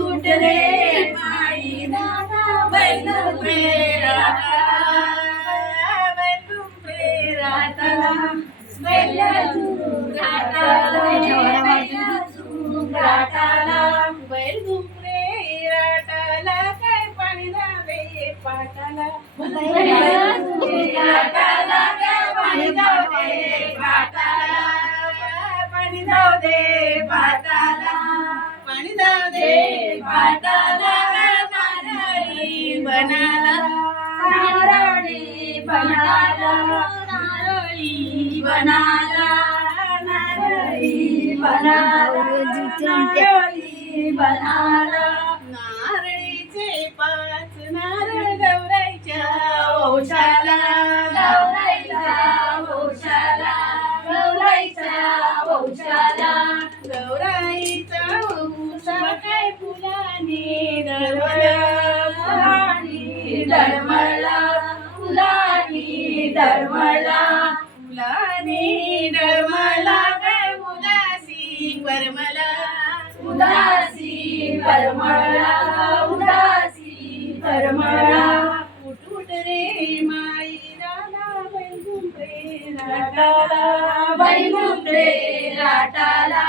उठ रे माई दादा बैल राटाला बैल राटाला बैल घुमरे राटाला काय पाणी जावे पाटाला राटाला काय पाणी जावे पाटाला पाणी जाऊ दे पाटाला पाणी जाऊ दे पाटाला नारळी बनाला नारळी बनाला नारळी बनाला नारळी बनाला नारळी बनाला नारळीचे 5 नारळ गौराईच्या ओशाला गौराईच्या ओशाला गौराईच्या ओशाला गौराईचा ओशा काय फुलाने डळमळला फुलाने डळमळला फुलाने डळमळला फुलाने डळमळला काय उदासी परमला उदासी परमळा उदासी परमळा उठ रे माई राला बैगुंबरे राटाला बैगुंबरे राटाला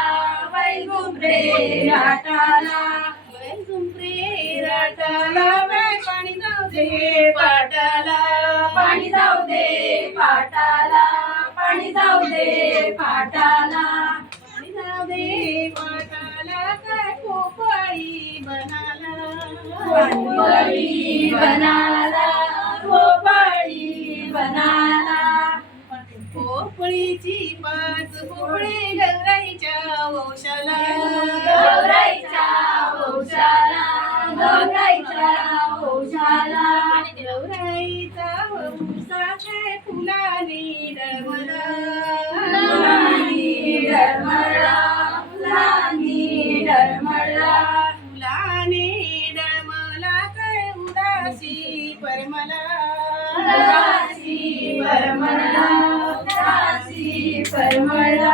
बैगुंबरे राटाला बैगुंबरे राटाला पाणी जाऊ दे पाटाला पाणी जाऊ दे पाटाला पाणी जाऊ दे पाटाला पाणी जाऊ दे पाटाला काय पोपळी बनाला पोपळी बनाला पोपळी बनाला पोपळीची 5 पोपळे गौराईच्या ओशाला गौराईच्या ओशाला गौराईच्या ओशाला गौराईचा ओशा काय फुलाने डळमळला फुलाने डळमळला फुलाने डळमळला फुलाने डळमळला काय उदासी परमला उदासी परमला उदासी परमला